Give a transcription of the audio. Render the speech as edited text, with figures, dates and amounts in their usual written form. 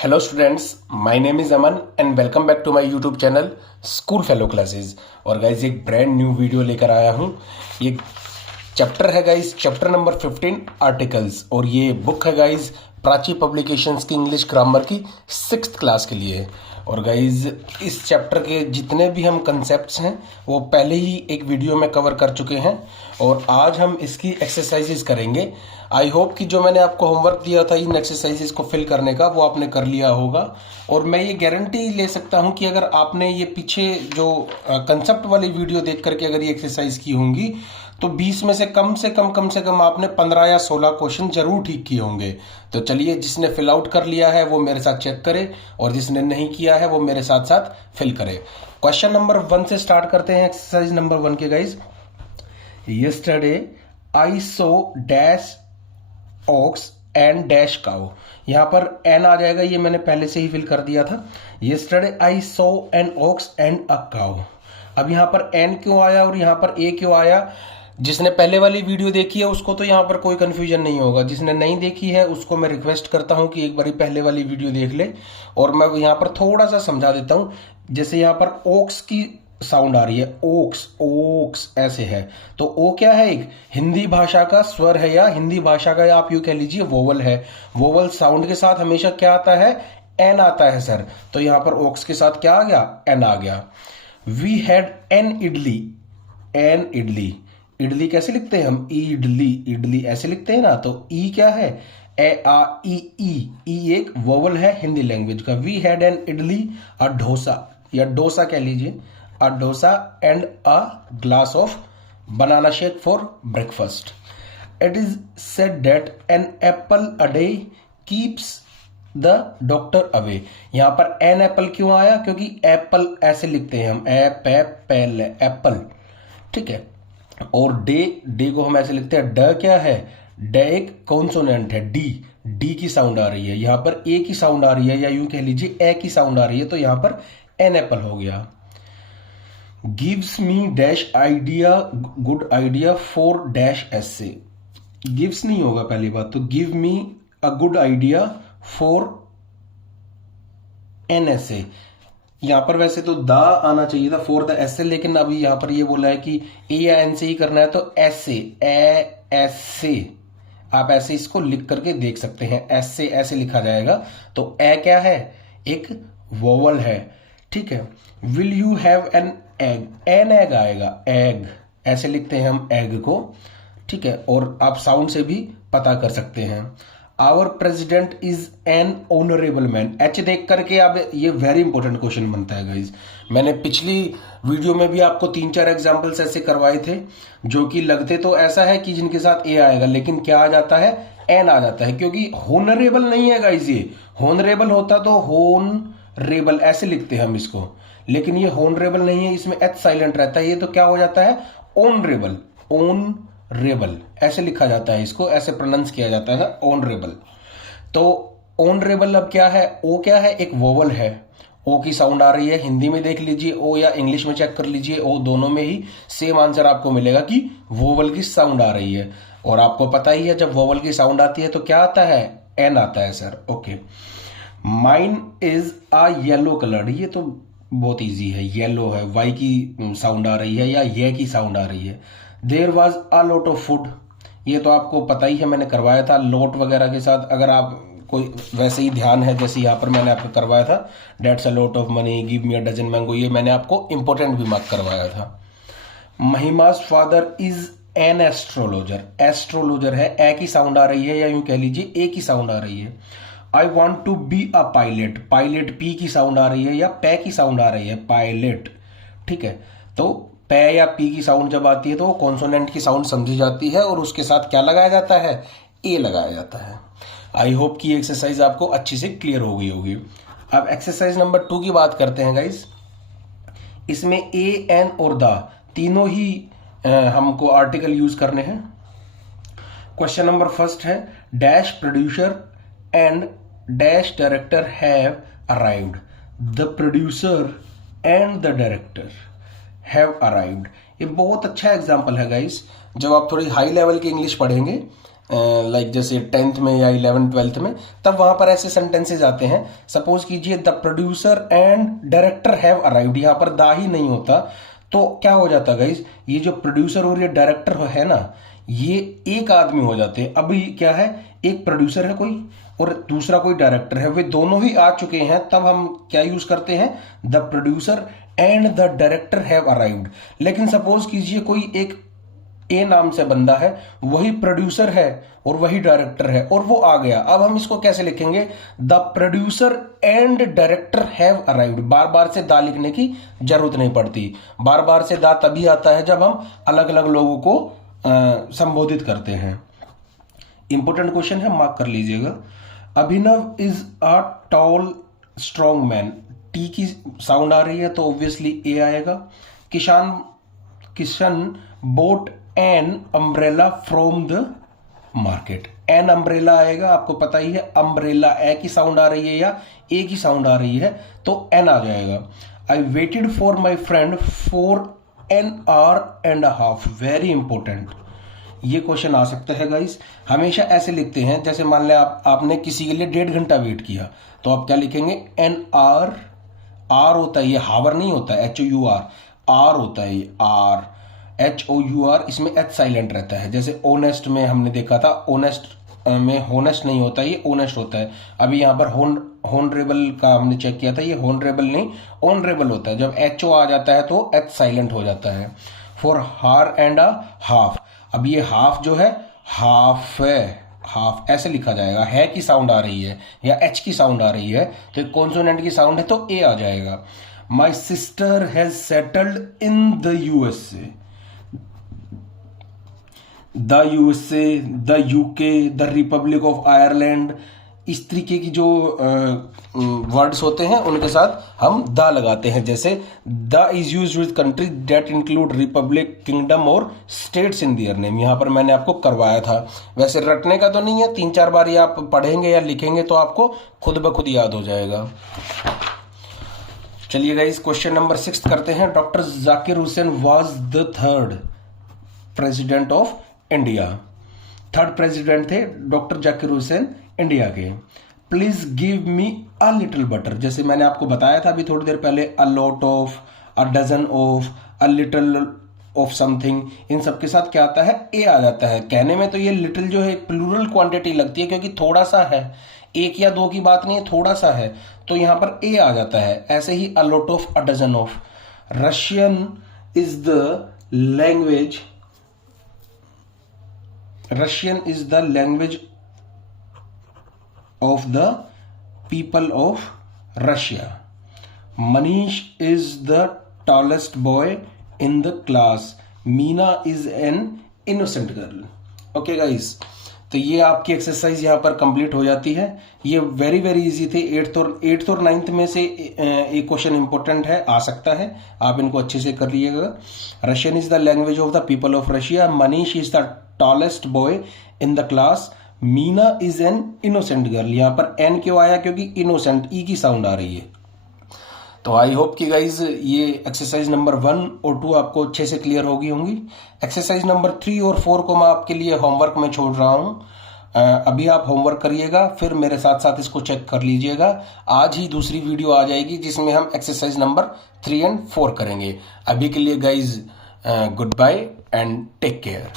Hello students, my name is Aman and welcome back to my YouTube channel school fellow classes. और guys एक brand new video लेकर आया हूँ। ये chapter है गाइज, चैप्टर नंबर 15 आर्टिकल्स। और ये बुक है गाइज प्राची पब्लिकेशंस की इंग्लिश ग्रामर की 6th क्लास के लिए। और गाइज इस चैप्टर के जितने भी हम कंसेप्ट्स हैं वो पहले ही एक वीडियो में कवर कर चुके हैं और आज हम इसकी एक्सरसाइजेस करेंगे। आई होप कि जो मैंने आपको होमवर्क दिया था इन एक्सरसाइजेस को फिल करने का वो आपने कर लिया होगा। और मैं ये गारंटी ले सकता हूँ कि अगर आपने ये पीछे जो कंसेप्ट वाली वीडियो देख करके अगर ये एक्सरसाइज की होंगी तो 20 में से कम आपने 15 या 16 क्वेश्चन जरूर ठीक किए होंगे। तो चलिए, जिसने फिल आउट कर लिया है वो मेरे साथ चेक करे और जिसने नहीं किया है वो मेरे साथ साथ फिल करे। क्वेश्चन नंबर 1 से स्टार्ट करते हैं एक्सरसाइज नंबर 1 के guys. Yesterday I saw dash ox and dash cow. यहां पर एन आ जाएगा, ये मैंने पहले से ही फिल कर दिया था। Yesterday I so an ox and a cow. अब यहां पर एन क्यों आया और यहां पर ए क्यों आया? जिसने पहले वाली वीडियो देखी है उसको तो यहाँ पर कोई कंफ्यूजन नहीं होगा। जिसने नहीं देखी है उसको मैं रिक्वेस्ट करता हूँ कि एक बारी पहले वाली वीडियो देख ले। और मैं यहाँ पर थोड़ा सा समझा देता हूँ। जैसे यहाँ पर ओक्स की साउंड आ रही है, ओक्स ओक्स ऐसे है, तो ओ क्या है? एक हिंदी भाषा का स्वर है या हिंदी भाषा का, या आप यूं कह लीजिए वोवल है। वोवल साउंड के साथ हमेशा क्या आता है? एन आता है सर। तो यहां पर ओक्स के साथ क्या आ गया? एन आ गया। We had an idli. An idli, idli कैसे लिखते हैं हम? इडली, इडली ऐसे लिखते हैं ना। तो ई क्या है? ए आ ई ई एक वोवल है हिंदी लैंग्वेज का। वी हैड एन इडली, अ डोसा या डोसा कह लीजिए, a dosa and a glass of banana shake for breakfast. It is said that an apple a day keeps the doctor away. यहां पर an apple क्यों आया? क्योंकि एप्पल ऐसे लिखते हैं हम, एप्पल एप्पल, ठीक है। और डे, डे को हम ऐसे लिखते हैं, ड क्या है? ड एक कॉन्सोनेंट है, डी, डी की साउंड आ रही है। यहां पर ए की साउंड आ रही है, या यूं कह लीजिए ए की साउंड आ रही है, तो यहां पर एन एप्पल हो गया। gives me dash idea, good idea for dash essay. gives नहीं होगा पहली बात तो, give me a good idea for an essay। यहां पर वैसे तो द आना चाहिए था फॉर द essay, लेकिन अभी यहां पर ये बोला है कि ए या एन से ही करना है, तो ऐसे ऐसे आप ऐसे इसको लिख करके देख सकते हैं। ऐसे ऐसे लिखा जाएगा। तो ए क्या है? एक वोवल है, ठीक है। Will you have an egg, an egg आएगा, एग ऐसे लिखते हैं हम एग को, ठीक है। और आप साउंड से भी पता कर सकते हैं। Our president is an honourable man. H देख करके अब ये वेरी इंपॉर्टेंट क्वेश्चन बनता है गाइज। मैंने पिछली वीडियो में भी आपको 3-4 एग्जाम्पल्स ऐसे करवाए थे जो कि लगते तो ऐसा है कि जिनके साथ ए आएगा, लेकिन क्या आ जाता है? एन आ जाता है, क्योंकि होनरेबल नहीं है गाइज। ये होनरेबल होता तो होन रेबल ऐसे लिखते हैं हम इसको, लेकिन ये होनरेबल नहीं है, इसमें एच साइलेंट रहता है। ये तो क्या हो जाता है? ऑनरेबल, ऑन रेबल ऐसे लिखा जाता है, इसको ऐसे प्रोनाउंस किया जाता है ऑनरेबल। तो ऑनरेबल अब क्या है? ओ क्या है? एक वोवल है, ओ की साउंड आ रही है। हिंदी में देख लीजिए ओ या इंग्लिश में चेक कर लीजिए, ओ दोनों में ही सेम आंसर आपको मिलेगा कि वोवल की साउंड आ रही है। और आपको पता ही है जब वोवल की साउंड आती है तो क्या आता है? एन आता है sir, okay. Mine is a yellow colour, ये तो बहुत इजी है, येलो है, वाई की साउंड आ रही है या ये की साउंड आ रही है। There was a lot of food, ये तो आपको पता ही है, मैंने करवाया था लोट वगैरह के साथ। अगर आप कोई वैसे ही ध्यान है जैसे यहाँ पर मैंने आपको करवाया था, that's a lot of money, give me a dozen mango, ये मैंने आपको इंपॉर्टेंट भी मार्क करवाया था। Mahima's father is an astrologer, astrologer है, ए की साउंड आ रही है या यूं कह लीजिए ए की साउंड आ रही है। I want to be a pilot, pilot P की साउंड आ रही है या पै की साउंड आ रही है, पायलट, ठीक है। तो पै या पी की साउंड जब आती है तो वो कॉन्सोनेंट की साउंड समझी जाती है और उसके साथ क्या लगाया जाता है? ए लगाया जाता है। आई होप कि एक्सरसाइज आपको अच्छी से क्लियर हो गई होगी। अब एक्सरसाइज नंबर 2 की बात करते हैं गाइज। इसमें ए, एन और द तीनों ही हमको आर्टिकल यूज करने हैं। क्वेश्चन नंबर 1 है, dash producer and dash director have arrived. The producer and the director have arrived. ये बहुत अच्छा एग्जाम्पल है गाइस। जब आप थोड़ी हाई लेवल की इंग्लिश पढ़ेंगे लाइक जैसे 10th में या 11th 12th में, तब वहां पर ऐसे सेंटेंसेज आते हैं। सपोज कीजिए the producer and director have arrived, यहाँ पर दा ही नहीं होता तो क्या हो जाता गाइज, ये जो प्रोड्यूसर और ये डायरेक्टर है ना, ये एक आदमी हो जाते हैं। अभी क्या है, एक प्रोड्यूसर है कोई और दूसरा कोई डायरेक्टर है, वे दोनों ही आ चुके हैं, तब हम क्या यूज करते हैं, the producer and the director have arrived. लेकिन सपोज कीजिए कोई एक ए नाम से बंदा है, वही प्रोड्यूसर है और वही डायरेक्टर है और वो आ गया, अब हम इसको कैसे लिखेंगे, the producer and director have arrived. बार बार से दा लिखने की जरूरत नहीं पड़ती, बार बार से दा तभी आता है जब हम अलग अलग लोगों को संबोधित करते हैं। इंपॉर्टेंट क्वेश्चन है, मार्क कर लीजिएगा। Abhinav is a tall strong man, T की साउंड आ रही है तो ऑब्वियसली ए आएगा। Kishan bought an umbrella from the market, an umbrella आएगा, आपको पता ही है अम्ब्रेला ए की साउंड आ रही है या ए की साउंड आ रही है तो एन आ जाएगा। I waited for my friend for an hour and a half, very important, ये क्वेश्चन आ सकता है गाइस। हमेशा ऐसे लिखते हैं, जैसे मान लें आपने किसी के लिए 1.5 घंटा वेट किया तो आप क्या लिखेंगे, एन आर, आर होता है ये, हावर नहीं होता है, HOUR, आर होता है ये, आर HOUR, इसमें एच साइलेंट रहता है। जैसे ओनेस्ट में हमने देखा था, ओनेस्ट में होनेस्ट नहीं होता, ये ओनेस्ट होता है। अभी यहाँ पर होनरेबल का हमने चेक किया था, ये होनरेबल नहीं ऑनरेबल होता है। जब HO आ जाता है तो एच साइलेंट हो जाता है। फॉर हार एंड अ हाफ, अब ये हाफ जो है हाफ है, हाफ ऐसे लिखा जाएगा, है की साउंड आ रही है या एच की साउंड आ रही है तो कॉन्सोनेंट की साउंड है तो ए आ जाएगा। My sister has settled in the USA, the USA, the UK, the Republic of Ireland, इस तरीके की जो वर्ड्स होते हैं उनके साथ हम द लगाते हैं। जैसे the is used with country that include Republic, kingdom और स्टेट्स इन देयर नेम। यहाँ पर मैंने आपको करवाया था, वैसे रटने का तो नहीं है, 3-4 बार ये आप पढ़ेंगे या लिखेंगे तो आपको खुद ब खुद याद हो जाएगा। चलिए गाइस, क्वेश्चन नंबर 6 करते हैं। Doctor Zakir Hussain was the 3rd president of India, 3rd president थे डॉक्टर जाकिर हुसैन इंडिया के। Please give me a little butter, जैसे मैंने आपको बताया था अभी थोड़ी देर पहले, a lot of, a dozen of, a little of something, इन सब के साथ क्या आता है, ए आ जाता है। कहने में तो ये लिटिल जो है प्लूरल क्वांटिटी लगती है क्योंकि थोड़ा सा है, 1 या 2 की बात नहीं है, थोड़ा सा है तो यहां पर ए आ जाता है। ऐसे ही a lot of, a dozen of. Russian is the language, Russian is the language of the people of Russia. Manish is the tallest boy in the class. Meena is an innocent girl. Okay guys, तो ये आपकी exercise यहाँ पर complete हो जाती है। ये very very easy थे। 8th और 9th में से एक क्वेश्चन इंपॉर्टेंट है, आ सकता है, आप इनको अच्छे से कर लीजिएगा। Russian is the language of the people of Russia. Manish is the tallest boy in the class. Meena is an innocent girl. यहाँ पर एन क्यों आया, क्योंकि इनोसेंट ई की साउंड आ रही है। तो आई होप कि गाइज ये एक्सरसाइज नंबर 1 और 2 आपको अच्छे से क्लियर होंगी। एक्सरसाइज नंबर 3 और 4 को मैं आपके लिए होमवर्क में छोड़ रहा हूँ। अभी आप होमवर्क करिएगा, फिर मेरे साथ साथ इसको चेक कर लीजिएगा। आज ही दूसरी वीडियो आ जाएगी जिसमें हम एक्सरसाइज नंबर 3 और 4 करेंगे। अभी के लिए guys goodbye and take care.